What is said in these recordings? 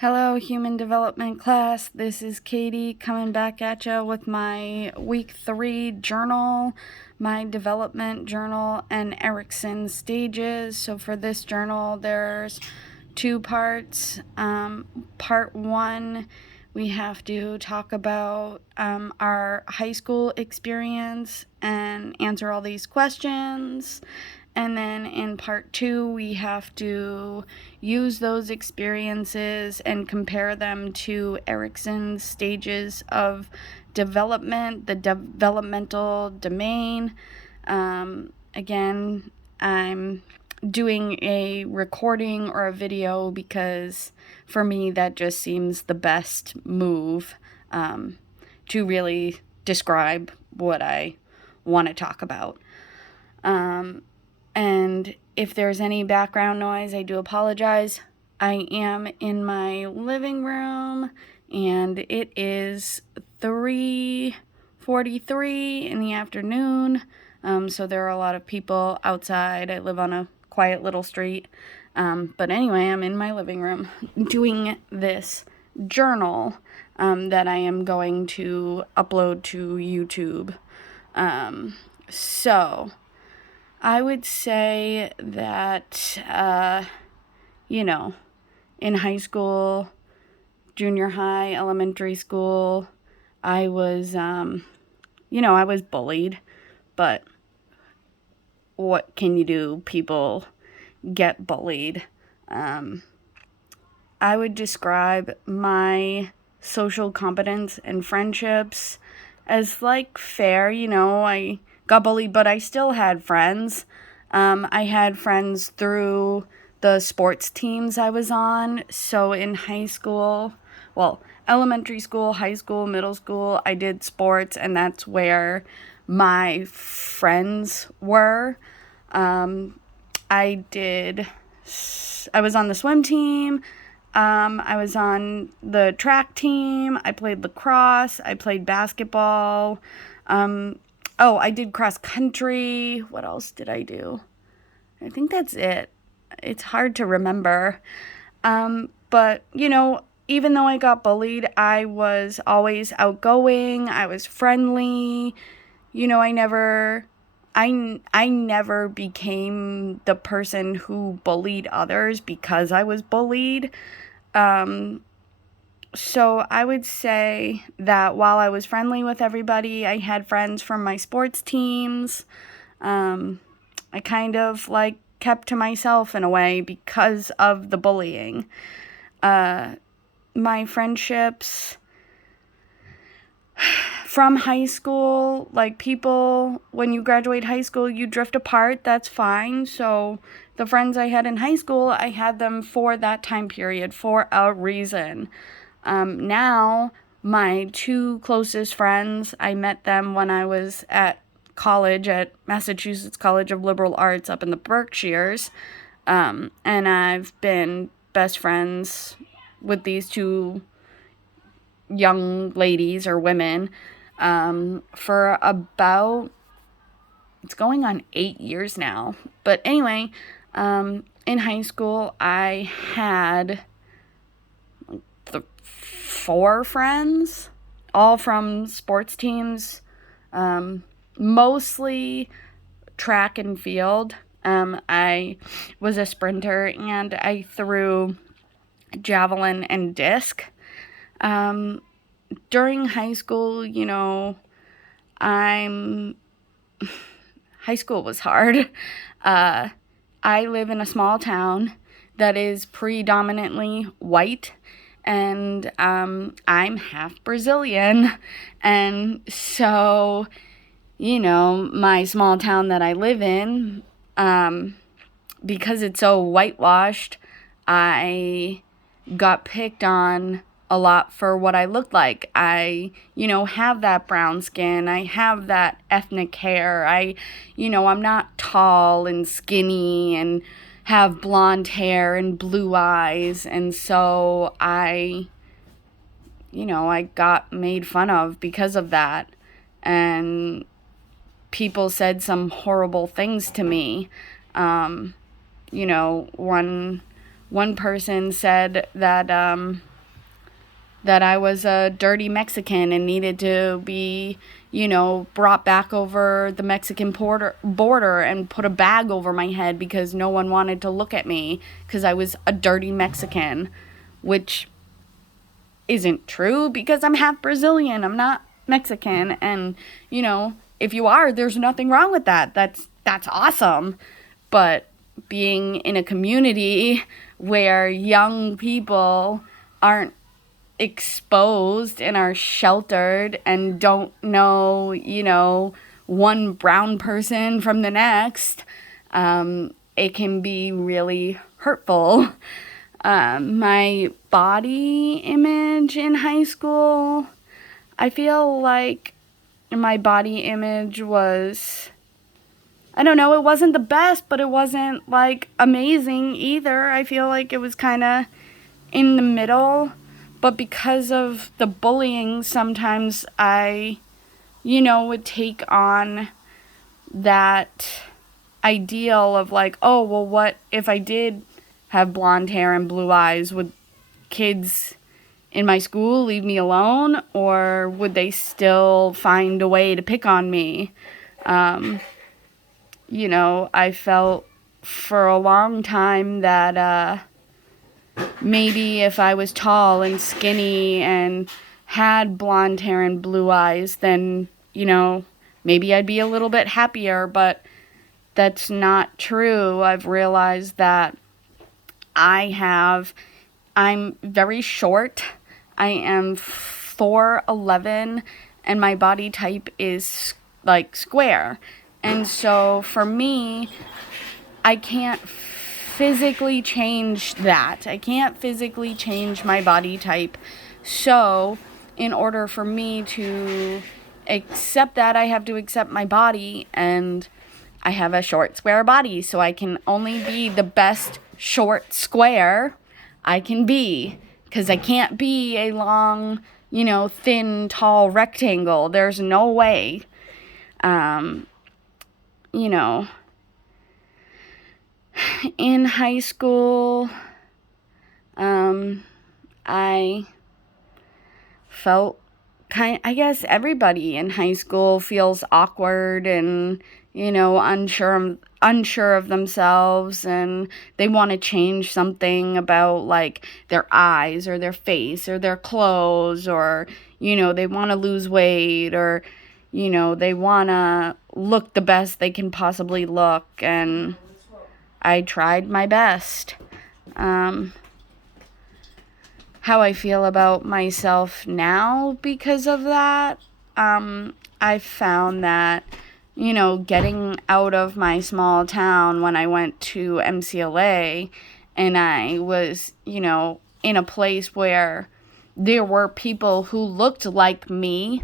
Hello, human development class. This is Katie coming back at you with my week 3 journal, my development journal, and Erikson stages. So for this journal, there's 2 parts. Part 1, we have to talk about our high school experience and answer all these questions. And then in part 2, we have to use those experiences and compare them to Erikson's stages of development, the developmental domain. Again, I'm doing a recording or a video because for me that just seems the best move to really describe what I want to talk about. And if there's any background noise, I do apologize. I am in my living room, and it is 3:43 in the afternoon, so there are a lot of people outside. I live on a quiet little street, but anyway, I'm in my living room doing this journal that I am going to upload to YouTube. So I would say that, in high school, junior high, elementary school, I was, I was bullied, but what can you do? People get bullied. I would describe my social competence and friendships as fair. I got bullied, but I still had friends. I had friends through the sports teams I was on. So in high school, elementary school, high school, middle school, I did sports, and that's where my friends were. I was on the swim team. I was on the track team. I played lacrosse. I played basketball. I did cross country. What else did I do? I think that's it. It's hard to remember. But, even though I got bullied, I was always outgoing. I was friendly. I never became the person who bullied others because I was bullied. So I would say that while I was friendly with everybody, I had friends from my sports teams. I kind of kept to myself in a way because of the bullying. My friendships from high school, people, when you graduate high school, you drift apart. That's fine. So the friends I had in high school, I had them for that time period for a reason. Now, my 2 closest friends, I met them when I was at college at Massachusetts College of Liberal Arts up in the Berkshires. And I've been best friends with these 2 young ladies or women for about, it's going on 8 years now. But anyway, in high school, I had 4 friends, all from sports teams, mostly track and field. I was a sprinter, and I threw javelin and disc. During high school, high school was hard. I live in a small town that is predominantly white, and I'm half Brazilian, and so, my small town that I live in, because it's so whitewashed, I got picked on a lot for what I looked like. I, have that brown skin. I have that ethnic hair. I'm not tall and skinny and have blonde hair and blue eyes. And so I got made fun of because of that. And people said some horrible things to me. One person said that that I was a dirty Mexican and needed to be, brought back over the Mexican border and put a bag over my head because no one wanted to look at me because I was a dirty Mexican, which isn't true because I'm half Brazilian. I'm not Mexican. And, if you are, there's nothing wrong with that. That's awesome. But being in a community where young people aren't exposed and are sheltered and don't know, one brown person from the next, it can be really hurtful. My body image in high school, I feel like my body image was, I don't know, it wasn't the best, but it wasn't like amazing either. I feel like it was kind of in the middle. But because of the bullying, sometimes I, would take on that ideal of like, oh, well, what if I did have blonde hair and blue eyes? Would kids in my school leave me alone, or would they still find a way to pick on me? I felt for a long time that maybe if I was tall and skinny and had blonde hair and blue eyes, then, maybe I'd be a little bit happier, but that's not true. I've realized that I'm very short. I am 4'11", and my body type is like square. And so for me, I can't physically change that. I can't physically change my body type. So in order for me to accept that, I have to accept my body, and I have a short square body, so I can only be the best short square I can be, because I can't be a long, thin, tall rectangle. There's no way. In high school, I felt I guess everybody in high school feels awkward and, unsure of themselves, and they want to change something about like their eyes or their face or their clothes, or, they want to lose weight, or, they want to look the best they can possibly look. And I tried my best. How I feel about myself now because of that, I found that, getting out of my small town when I went to MCLA, and I was, in a place where there were people who looked like me,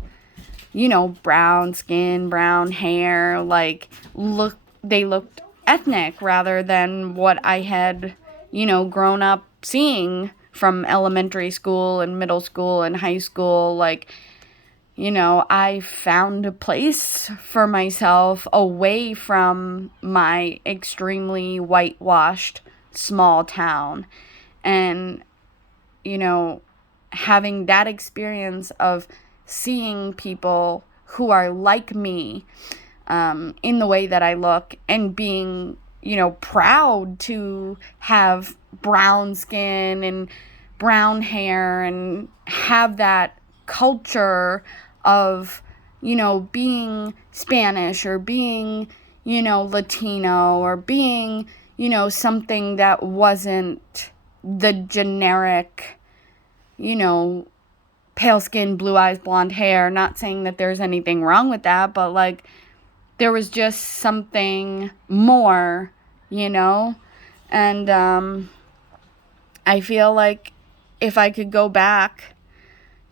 brown skin, brown hair, they looked ethnic rather than what I had, grown up seeing from elementary school and middle school and high school. I found a place for myself away from my extremely whitewashed small town. And, having that experience of seeing people who are like me, in the way that I look, and being, proud to have brown skin and brown hair and have that culture of, being Spanish or being, Latino, or being, something that wasn't the generic, pale skin, blue eyes, blonde hair. Not saying that there's anything wrong with that, but there was just something more, and I feel like if I could go back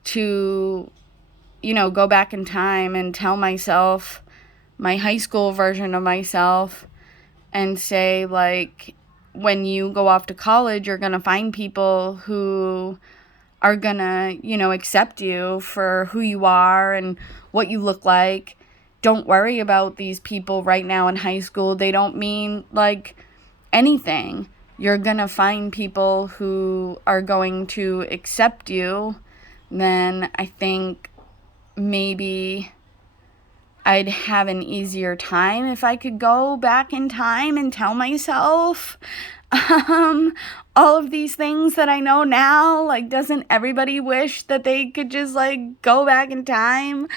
to, go back in time and tell myself, my high school version of myself, and say, when you go off to college, you're going to find people who are going to, accept you for who you are and what you look like. Don't worry about these people right now in high school. They don't mean, anything. You're going to find people who are going to accept you then I think maybe I'd have an easier time if I could go back in time and tell myself all of these things that I know now. Like, doesn't everybody wish that they could just, like, go back in time?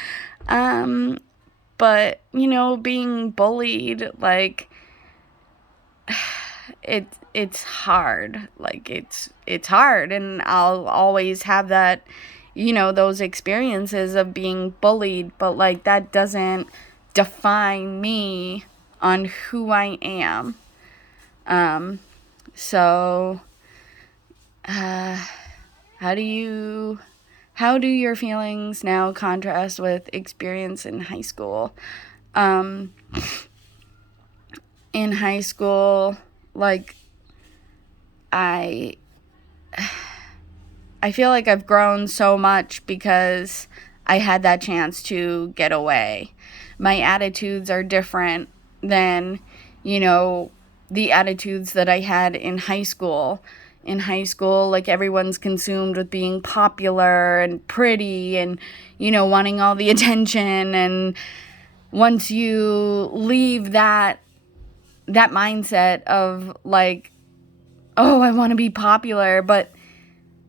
But, being bullied, like, it's hard. Like, it's hard, and I'll always have that, those experiences of being bullied, but, like, that doesn't define me on who I am. So, how do your feelings now contrast with experience in high school? In high school, like, I feel like I've grown so much because I had that chance to get away. My attitudes are different than, the attitudes that I had in high school. In high school, like, everyone's consumed with being popular and pretty and, wanting all the attention. And once you leave that mindset of, like, oh, I want to be popular, but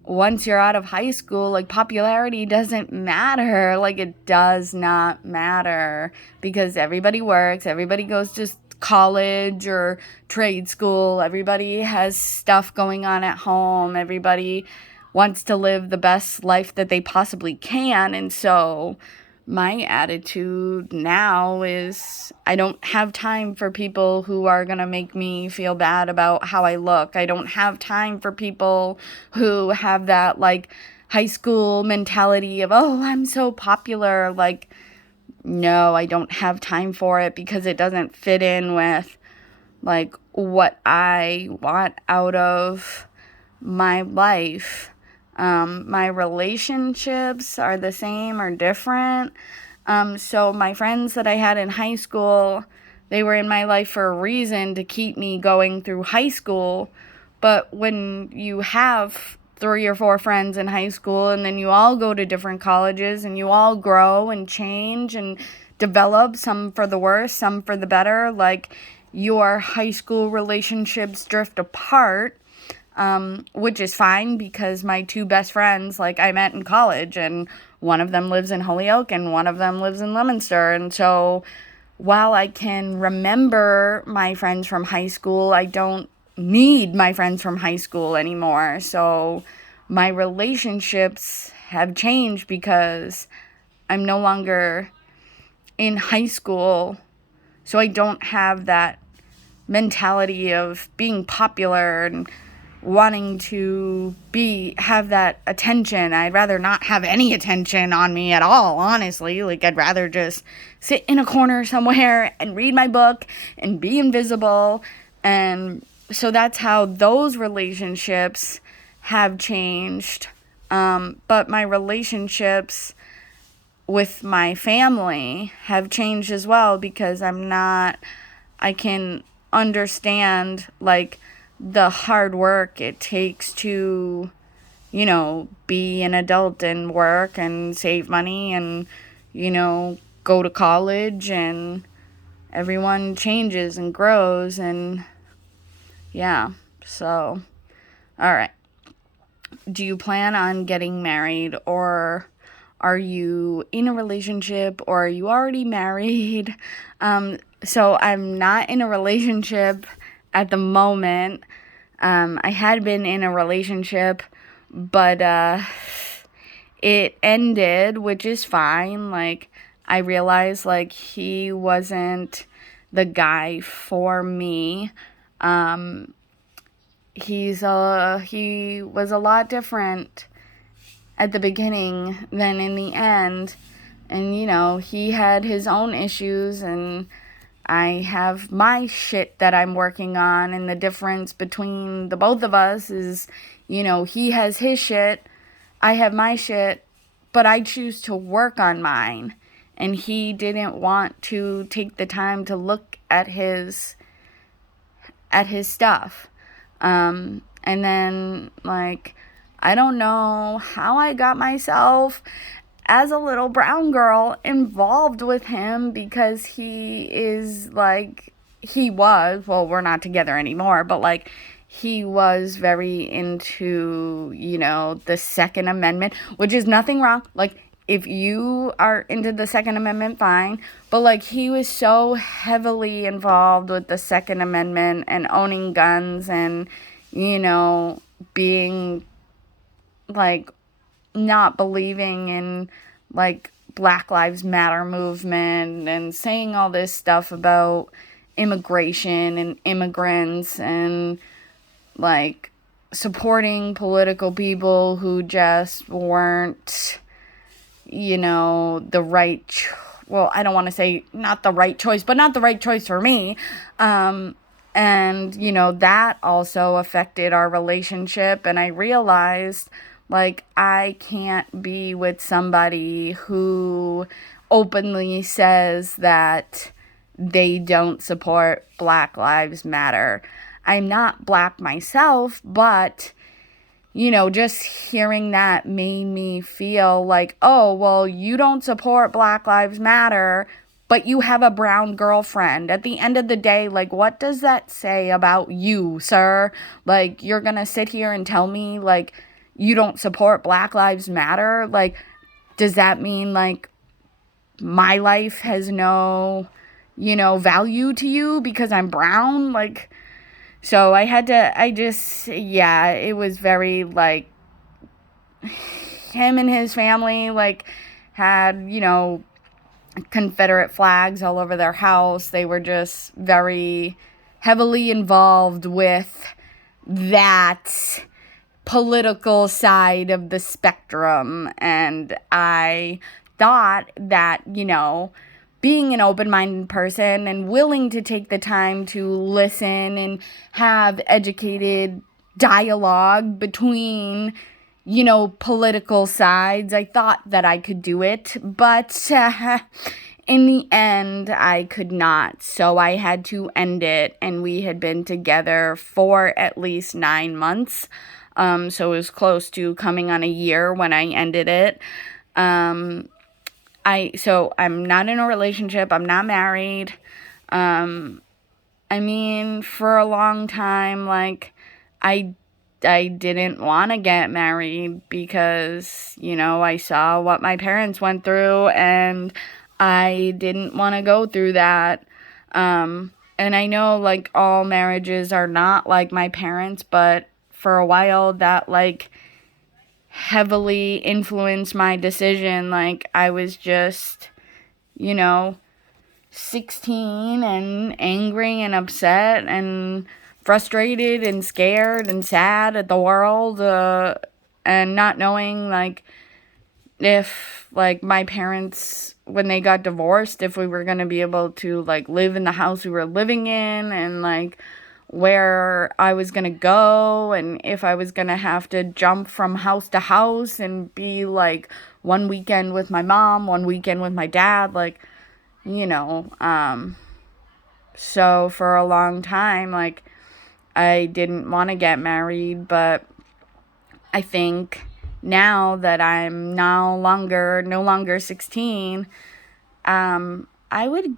once you're out of high school, like, popularity doesn't matter. Like, it does not matter because everybody works, everybody goes to college or trade school, everybody has stuff going on at home, everybody wants to live the best life that they possibly can. And so my attitude now is I don't have time for people who are going to make me feel bad about how I look. I don't have time for people who have that, like, high school mentality of, oh, I'm so popular. Like, no, I don't have time for it because it doesn't fit in with, like, what I want out of my life. My relationships are the same or different. So my friends that I had in high school, they were in my life for a reason to keep me going through high school. But when you have 3 or 4 friends in high school and then you all go to different colleges and you all grow and change and develop, some for the worse, some for the better, like, your high school relationships drift apart. Which is fine because my 2 best friends, like, I met in college, and one of them lives in Holyoke and one of them lives in Leominster. And so while I can remember my friends from high school, I don't need my friends from high school anymore. So my relationships have changed because I'm no longer in high school. So I don't have that mentality of being popular and wanting to have that attention. I'd rather not have any attention on me at all, honestly. Like, I'd rather just sit in a corner somewhere and read my book and be invisible. And so that's how those relationships have changed. But my relationships with my family have changed as well because I can understand, like, the hard work it takes to, be an adult and work and save money and, go to college, and everyone changes and grows. And yeah, so, all right. Do you plan on getting married, or are you in a relationship, or are you already married? So I'm not in a relationship at the moment. I had been in a relationship, but it ended, which is fine. Like, I realized, like, he wasn't the guy for me. He was a lot different at the beginning than in the end. And, he had his own issues, and I have my shit that I'm working on, and the difference between the both of us is, he has his shit, I have my shit, but I choose to work on mine, and he didn't want to take the time to look at his stuff. And then, like, I don't know how I got myself as a little brown girl involved with him, because he was, well, we're not together anymore, but like, he was very into, the Second Amendment, which is nothing wrong. Like, if you are into the Second Amendment, fine. But like, he was so heavily involved with the Second Amendment and owning guns and, being like, not believing in like Black Lives Matter movement and saying all this stuff about immigration and immigrants and like supporting political people who just weren't, the right well, I don't want to say not the right choice, but not the right choice for me. And that also affected our relationship, and I realized, like, I can't be with somebody who openly says that they don't support Black Lives Matter. I'm not Black myself, but, just hearing that made me feel like, oh, well, you don't support Black Lives Matter, but you have a brown girlfriend. At the end of the day, like, what does that say about you, sir? Like, you're gonna sit here and tell me, like, you don't support Black Lives Matter? Like, does that mean, like, my life has no, value to you because I'm brown? Like, so it was very, like, him and his family, like, had, Confederate flags all over their house. They were just very heavily involved with that political side of the spectrum. And I thought that, being an open-minded person and willing to take the time to listen and have educated dialogue between, political sides, I thought that I could do it, but in the end, I could not. So I had to end it, and we had been together for at least 9 months. So it was close to coming on a year when I ended it. So I'm not in a relationship. I'm not married. For a long time, like, I didn't want to get married because, I saw what my parents went through, and I didn't want to go through that. And I know, like, all marriages are not like my parents, but for a while that, like, heavily influenced my decision. Like, I was just, 16 and angry and upset and frustrated and scared and sad at the world, and not knowing, like, if, like, my parents, when they got divorced, if we were going to be able to, like, live in the house we were living in, and, like, where I was going to go, and if I was going to have to jump from house to house and be, like, one weekend with my mom, one weekend with my dad, like, so for a long time, like, I didn't want to get married. But I think now that I'm no longer 16, I would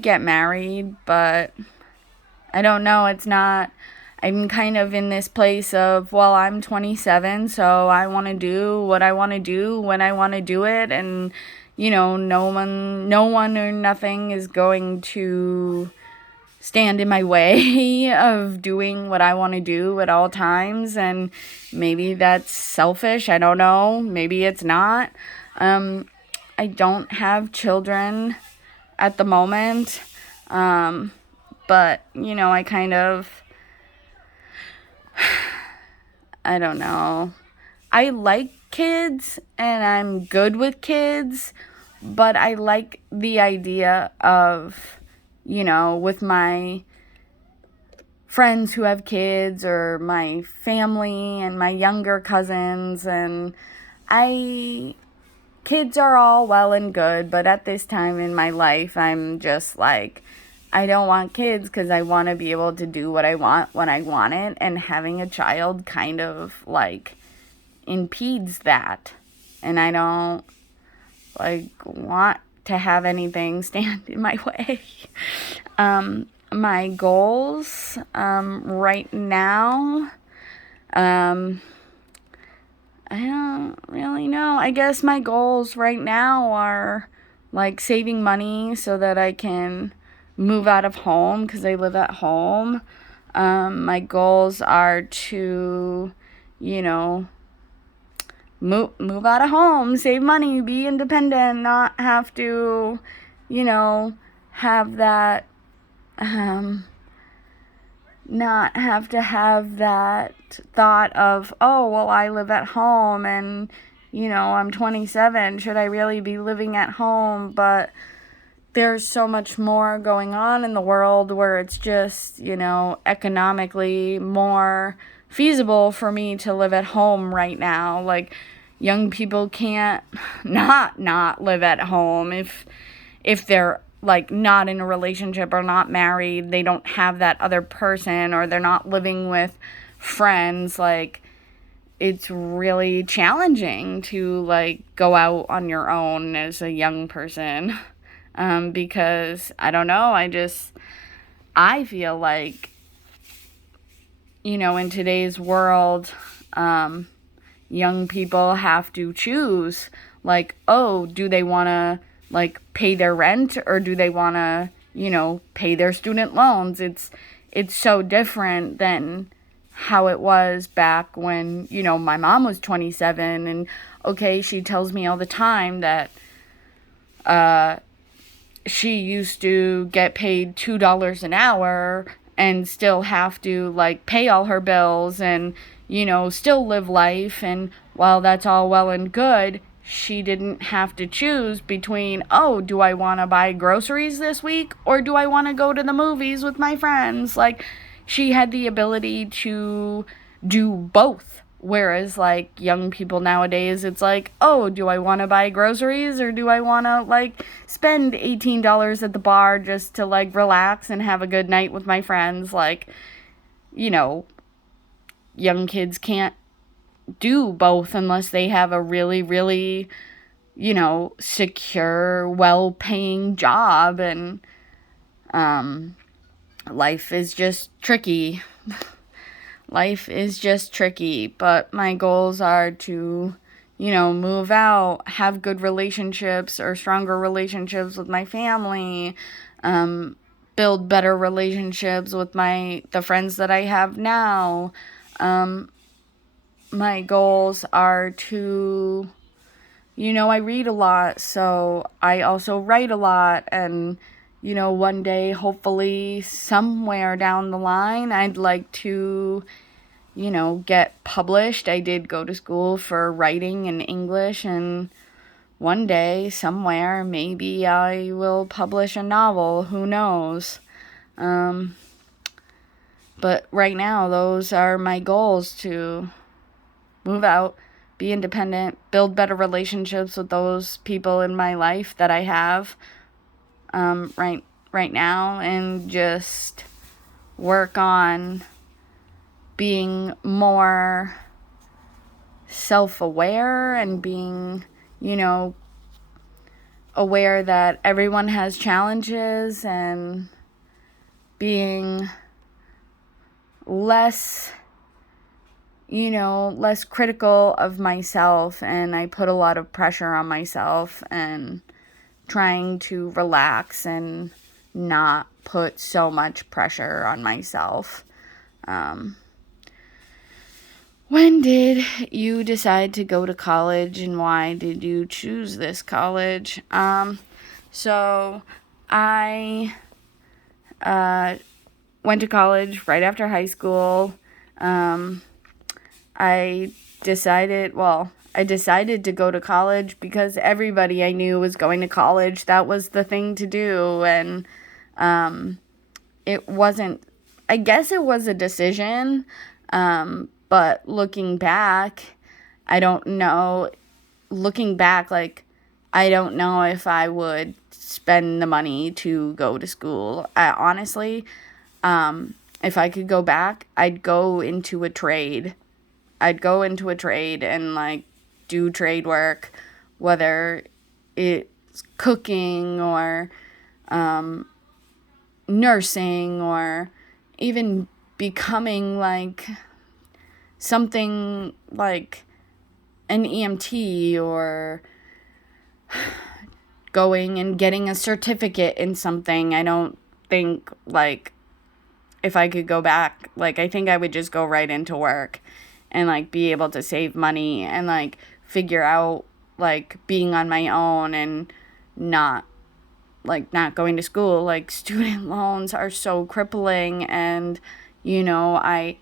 get married, but I don't know. I'm kind of in this place of, well, I'm 27, so I want to do what I want to do when I want to do it. And, no one or nothing is going to stand in my way of doing what I want to do at all times. And maybe that's selfish. I don't know. Maybe it's not. I don't have children at the moment. But, I kind of, I don't know. I like kids and I'm good with kids, but I like the idea of, with my friends who have kids, or my family and my younger cousins, and kids are all well and good, but at this time in my life, I'm just like, I don't want kids because I want to be able to do what I want when I want it, and having a child kind of, like, impedes that. And I don't, want to have anything stand in my way. My goals, right now, I don't really know. I guess my goals right now are saving money so that I can move out of home because I live at home. My goals are to, move out of home, save money, be independent, not have to, have that, not have to have that thought of, oh, well, I live at home and, I'm 27. Should I really be living at home? But there's so much more going on in the world where it's just, economically more feasible for me to live at home right now. Young people can't not live at home if they're not in a relationship or not married. They don't have that other person, or they're not living with friends. It's really challenging to go out on your own as a young person. Because I don't know, I feel like, in today's world, young people have to choose, oh, do they want to, pay their rent, or do they want to, pay their student loans? It's so different than how it was back when, my mom was 27, and, okay, she tells me all the time that, she used to get paid $2 an hour and still have to pay all her bills and, still live life. And while that's all well and good, she didn't have to choose between, oh, do I want to buy groceries this week, or do I want to go to the movies with my friends? She had the ability to do both. Whereas, young people nowadays, it's oh, do I want to buy groceries, or do I want to, spend $18 at the bar just to, relax and have a good night with my friends? Young kids can't do both unless they have a really, really, secure, well-paying job, and, life is just tricky. Life is just tricky, but my goals are to, move out, have good relationships or stronger relationships with my family, build better relationships with the friends that I have now. My goals are to, I read a lot, so I also write a lot, and, one day, hopefully, somewhere down the line, I'd like to, get published. I did go to school for writing and English, and one day, somewhere, maybe I will publish a novel. Who knows? But right now, those are my goals: to move out, be independent, build better relationships with those people in my life that I have right now, and just work on being more self-aware and being, aware that everyone has challenges, and being less critical of myself. And I put a lot of pressure on myself, and trying to relax and not put so much pressure on myself. When did you decide to go to college, and why did you choose this college? So I went to college right after high school. I decided to go to college because everybody I knew was going to college. That was the thing to do. And I guess it was a decision. But looking back, I don't know. I don't know if I would spend the money to go to school. Honestly, if I could go back, I'd go into a trade. I'd go into a trade and like do trade work, whether it's cooking or nursing or even becoming like something like an EMT or going and getting a certificate in something. I don't think like if I could go back, like I think I would just go right into work and like be able to save money and like figure out like being on my own and not not going to school. Like student loans are so crippling, and I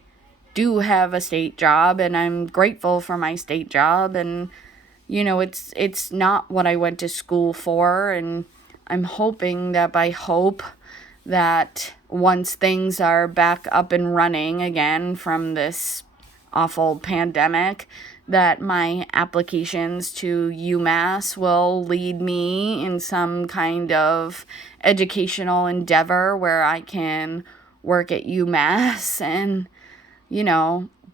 do have a state job and I'm grateful for my state job, and it's not what I went to school for, and I'm hoping that that once things are back up and running again from this awful pandemic, that my applications to UMass will lead me in some kind of educational endeavor where I can work at UMass and,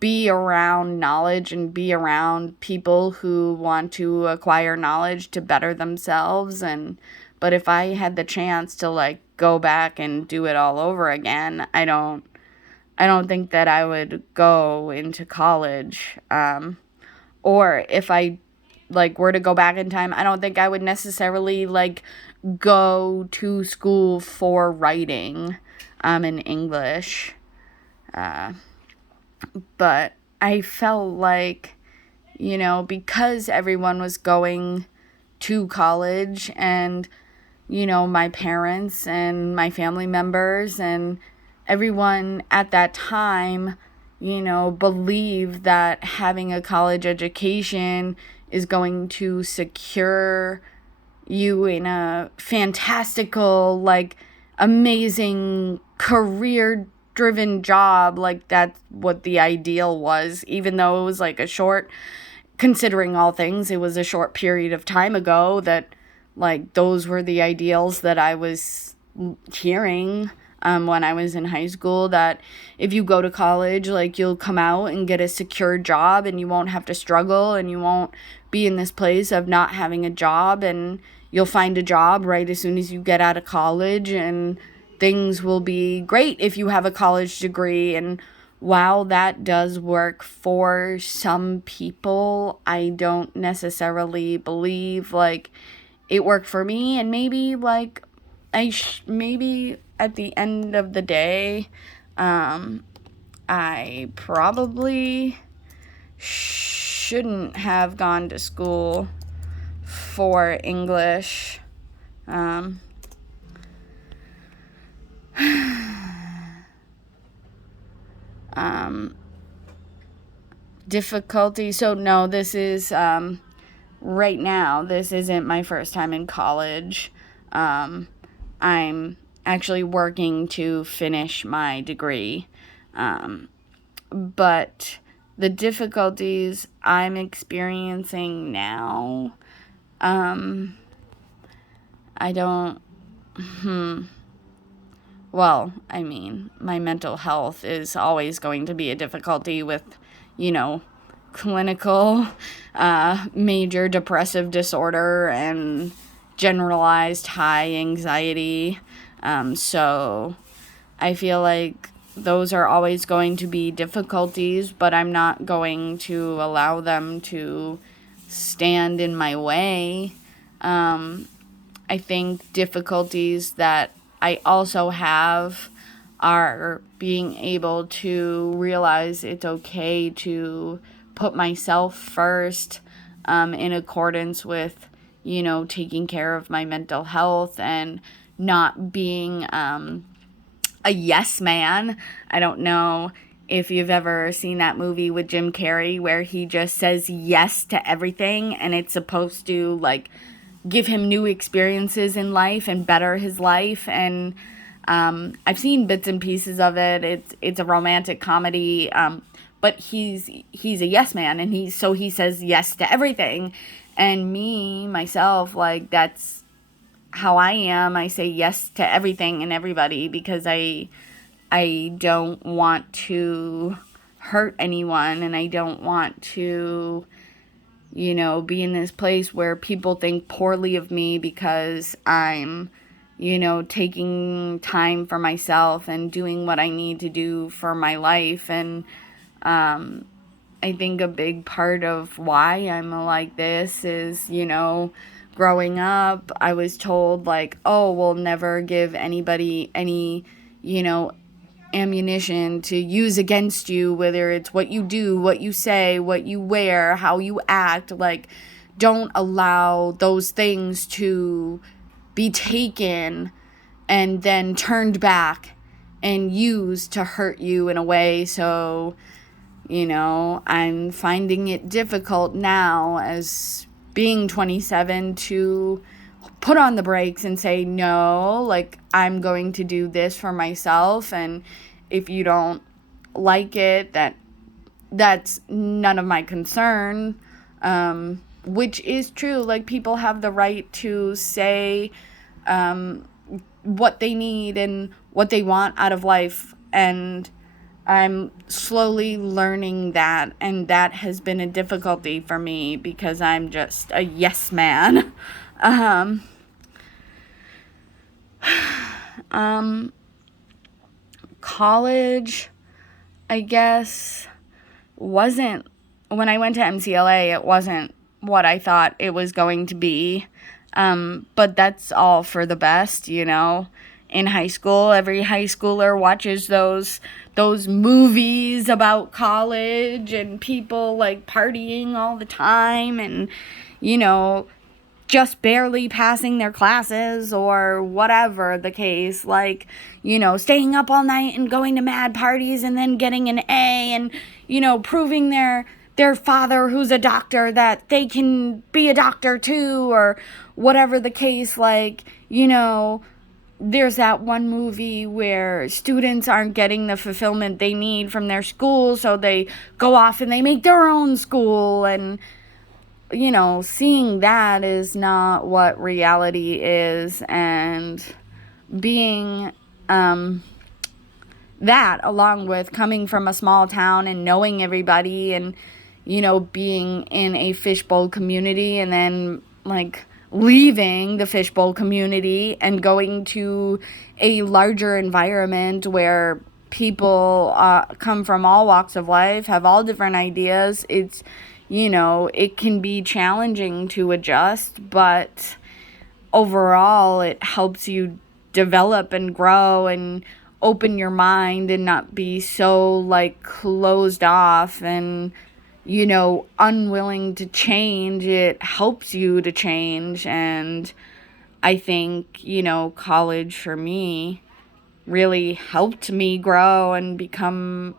be around knowledge and be around people who want to acquire knowledge to better themselves. But if I had the chance to like go back and do it all over again, I don't think that I would go into college. Or if I like were to go back in time, I don't think I would necessarily like go to school for writing in English. But I felt like, because everyone was going to college and, my parents and my family members and everyone at that time, believed that having a college education is going to secure you in a fantastical, like, amazing career driven job. Like, that's what the ideal was, even though it was like considering all things, it was a short period of time ago that like those were the ideals that I was hearing when I was in high school, that if you go to college, like you'll come out and get a secure job and you won't have to struggle and you won't be in this place of not having a job, and you'll find a job right as soon as you get out of college and things will be great if you have a college degree. And while that does work for some people, I don't necessarily believe like it worked for me. And maybe like maybe at the end of the day, I probably shouldn't have gone to school for English. Difficulty. So no, this is right now, this isn't my first time in college. I'm actually working to finish my degree. But the difficulties I'm experiencing now, I don't, well, I mean, my mental health is always going to be a difficulty with, clinical major depressive disorder and generalized high anxiety. So I feel like those are always going to be difficulties, but I'm not going to allow them to stand in my way. I think difficulties that I also have are being able to realize it's okay to put myself first, in accordance with, taking care of my mental health and not being a yes man. I don't know if you've ever seen that movie with Jim Carrey where he just says yes to everything and it's supposed to like give him new experiences in life and better his life. And I've seen bits and pieces of it. It's a romantic comedy, but he's a yes man, and he says yes to everything. And myself, like that's how I am. I say yes to everything and everybody because I don't want to hurt anyone, and I don't want to, be in this place where people think poorly of me because I'm, taking time for myself and doing what I need to do for my life. And I think a big part of why I'm like this is, growing up, I was told, like, oh, we'll never give anybody any, ammunition to use against you, whether it's what you do, what you say, what you wear, how you act. Like, don't allow those things to be taken and then turned back and used to hurt you in a way. So, I'm finding it difficult now, as being 27, to put on the brakes and say, no, like, I'm going to do this for myself. And if you don't like it, that's none of my concern. Which is true. Like, people have the right to say what they need and what they want out of life. And I'm slowly learning that, and that has been a difficulty for me because I'm just a yes man. College, I guess, wasn't, when I went to MCLA, it wasn't what I thought it was going to be. But that's all for the best, In high school, every high schooler watches those movies about college and people, like, partying all the time and, just barely passing their classes or whatever the case, like, staying up all night and going to mad parties and then getting an A and, proving their father, who's a doctor, that they can be a doctor too, or whatever the case. Like, there's that one movie where students aren't getting the fulfillment they need from their school, so they go off and they make their own school. And, seeing that is not what reality is. And being that, along with coming from a small town and knowing everybody and, being in a fishbowl community, and then, like, leaving the fishbowl community and going to a larger environment where people come from all walks of life, have all different ideas. It's, it can be challenging to adjust, but overall it helps you develop and grow and open your mind and not be so, like, closed off and, unwilling to change. It helps you to change. And I think, college for me really helped me grow and become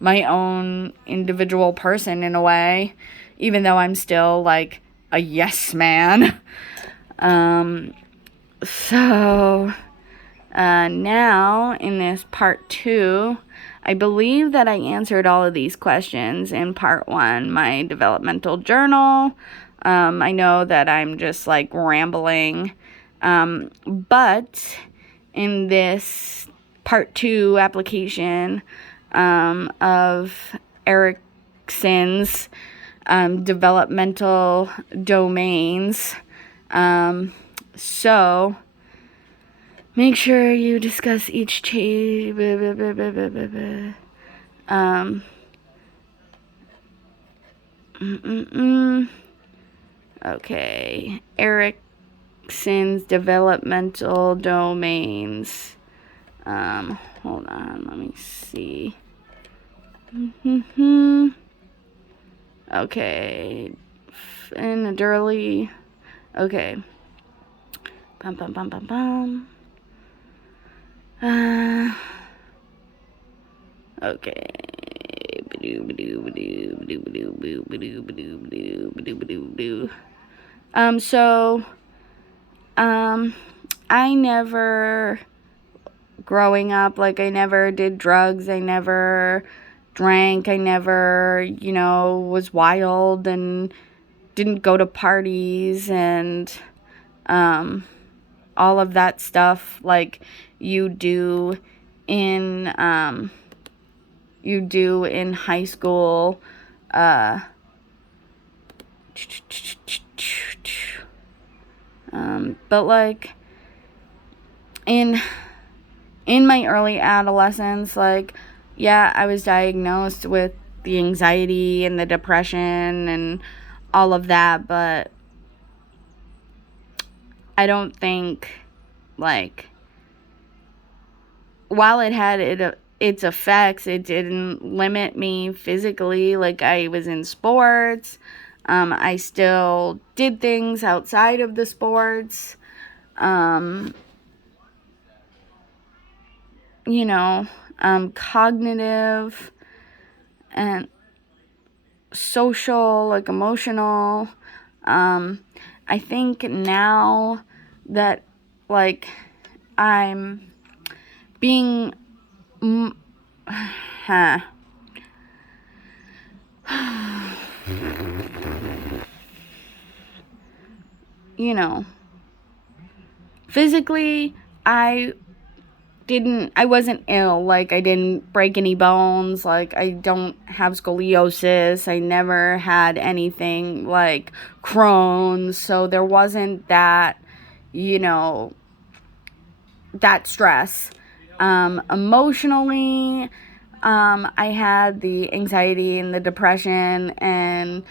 my own individual person in a way, even though I'm still, like, a yes man. So now in this part 2, I believe that I answered all of these questions in part 1, my developmental journal. I know that I'm just, like, rambling, but in this part 2 application of Erikson's developmental domains, so make sure you discuss each okay, Erikson's developmental domains. Hold on, let me see. Okay, in a early. Okay. Bum bum bum bum bum. Okay. So, I never, growing up, like, I never did drugs, I never drank, I never, was wild and didn't go to parties and, all of that stuff, like, you do in, you do in high school. But like in my early adolescence, like, yeah, I was diagnosed with the anxiety and the depression and all of that, but I don't think, like, while it had its effects, it didn't limit me physically. Like, I was in sports. I still did things outside of the sports. You know, cognitive and social, like emotional. I think now that, like, I'm being you know, physically, I wasn't ill. Like, I didn't break any bones. Like, I don't have scoliosis. I never had anything like Crohn's. So there wasn't that, that stress. Emotionally, I had the anxiety and the depression, and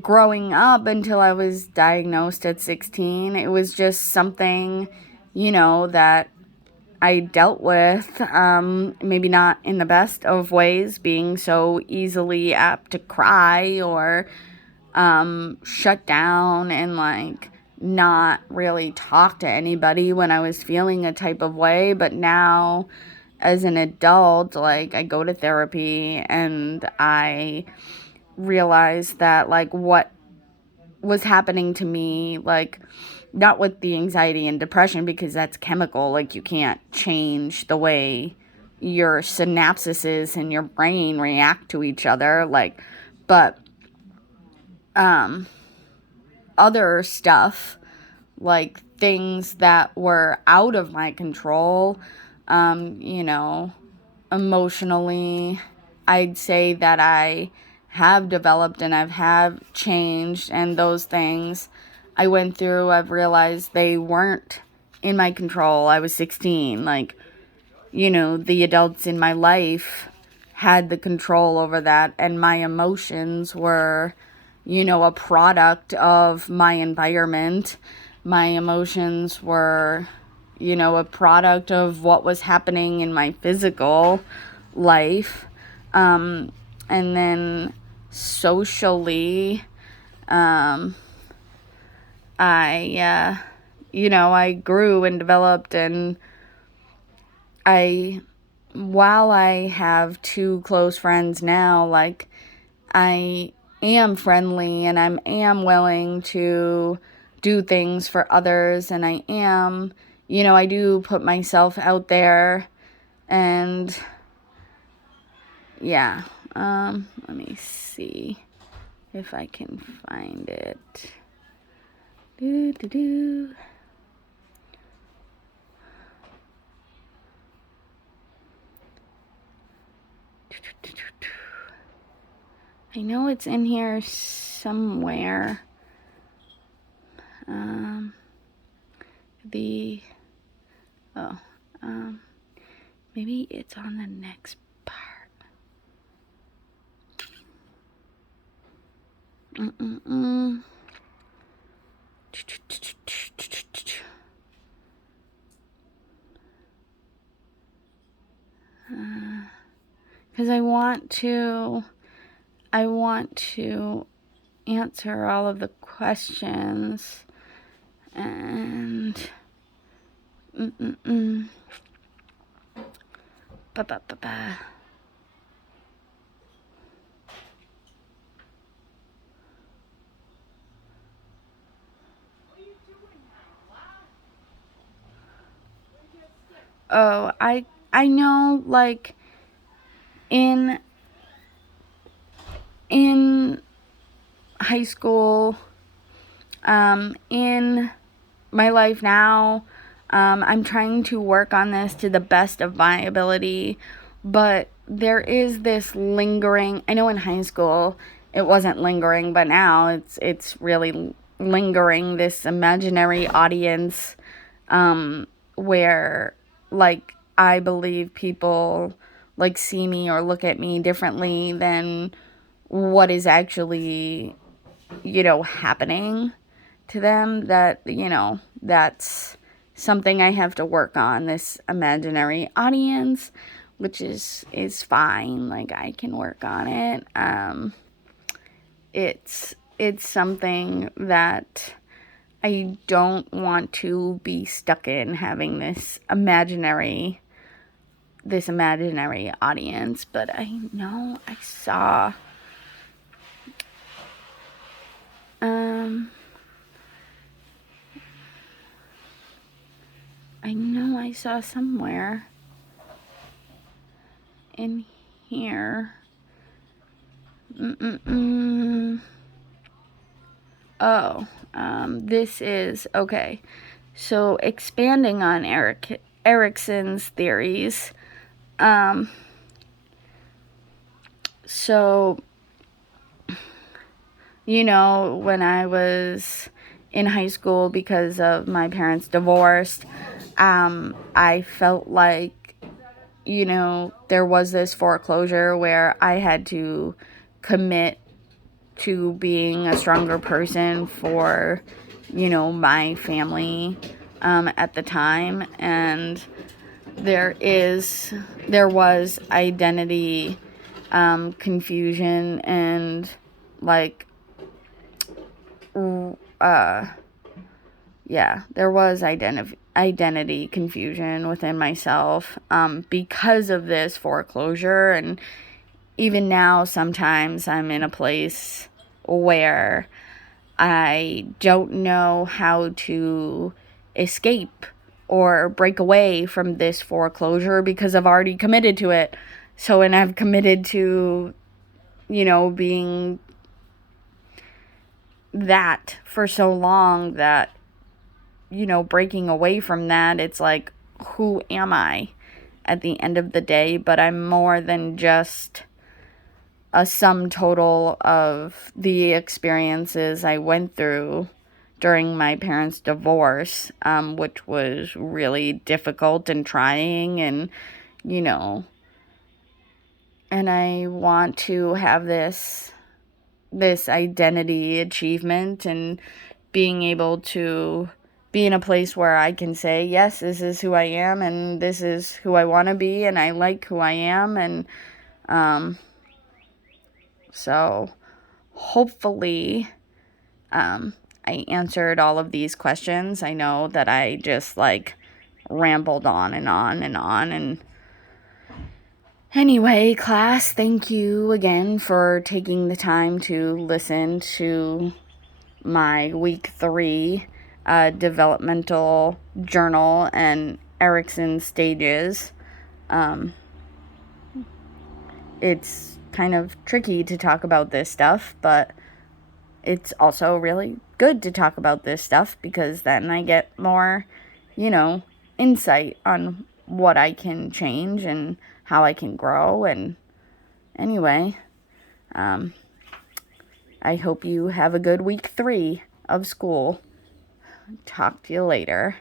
growing up until I was diagnosed at 16, it was just something, that I dealt with, maybe not in the best of ways, being so easily apt to cry or shut down and, like, not really talk to anybody when I was feeling a type of way. But now, as an adult, like, I go to therapy and I realize that, like, what was happening to me, like, not with the anxiety and depression, because that's chemical. Like, you can't change the way your synapses in your brain react to each other. Like, but other stuff, like things that were out of my control, emotionally, I'd say that I have developed and have changed, and those things I went through, I've realized they weren't in my control. I was 16. Like, the adults in my life had the control over that, and my emotions were, a product of my environment. My emotions were, a product of what was happening in my physical life. And then socially, I grew and developed, and while I have two close friends now, like, I am friendly and I am willing to do things for others, and I am, I do put myself out there, and yeah, let me see if I can find it. I know it's in here somewhere. Maybe it's on the next part. Because I want to answer all of the questions, and oh, I know, like, in high school, in my life now, I'm trying to work on this to the best of my ability, But there is this lingering, I know in high school it wasn't lingering, but now it's really lingering, this imaginary audience, where, like, I believe people, like, see me or look at me differently than what is actually, happening to them. That, that's something I have to work on, this imaginary audience, which is fine. Like, I can work on it. It's something that I don't want to be stuck in, having this imaginary audience. But I know I saw somewhere in here. This is okay. So, expanding on Erikson's theories. So, when I was in high school, because of my parents' divorce, I felt like, there was this foreclosure where I had to commit to being a stronger person for, my family, at the time. And there was identity, confusion, and, like, there was identity confusion within myself, because of this foreclosure. And even now, sometimes I'm in a place where I don't know how to escape or break away from this foreclosure, because I've already committed to it. So, and I've committed to, being that for so long that, breaking away from that, it's like, who am I at the end of the day? But I'm more than just a sum total of the experiences I went through during my parents' divorce, which was really difficult and trying, and, and I want to have this identity achievement, and being able to be in a place where I can say, yes, this is who I am, and this is who I want to be, and I like who I am. And so hopefully I answered all of these questions. I know that I just, like, rambled on and on and on. And anyway, class, thank you again for taking the time to listen to my week 3 developmental journal and Erikson stages. It's kind of tricky to talk about this stuff, but it's also really good to talk about this stuff, because then I get more, insight on what I can change and how I can grow. And anyway, I hope you have a good week 3 of school. Talk to you later.